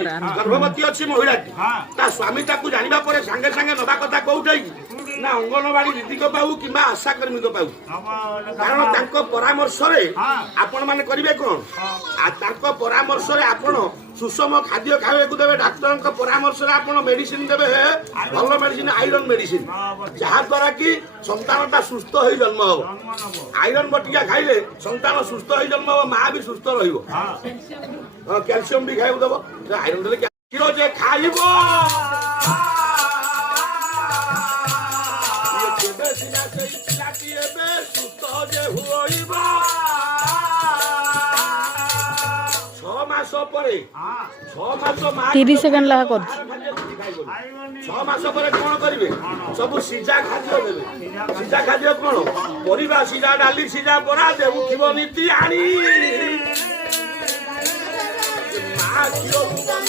गर्भवती अच्छी महिला स्वामी जाना पर सांगे सांगे नवा कथा कौटे ना अंगनवाड़ी दीदी को पाऊ कि आशा कर्मी को पाऊ कारण परामर्श आपण मैंने करेंगे कौन परामर्श आपण सुषम खाद्य खावा देवे डाक्तर परामर्श मेडिसिन देवे भल मेडिसिन आयरन मेडिसिन जहाद्वारा कि संतानटा सुस्थ हो जन्म हम आयरन बटिका खाइले संतान सुस्थ हो जन्म हम माँ भी सुस्थ रैल्सियम भी खाइबू दब आयरन देले क्षीर जे खाइब सुस्थ जे होइब 6 मास पर 30 सेकंड लगा कर 6 मास पर कौन करेंगे सब सीजा खाद्य देवे सीजा खाद्य कौन परिवा सीजा डाली सीजा बरा देव नीति आनी माँ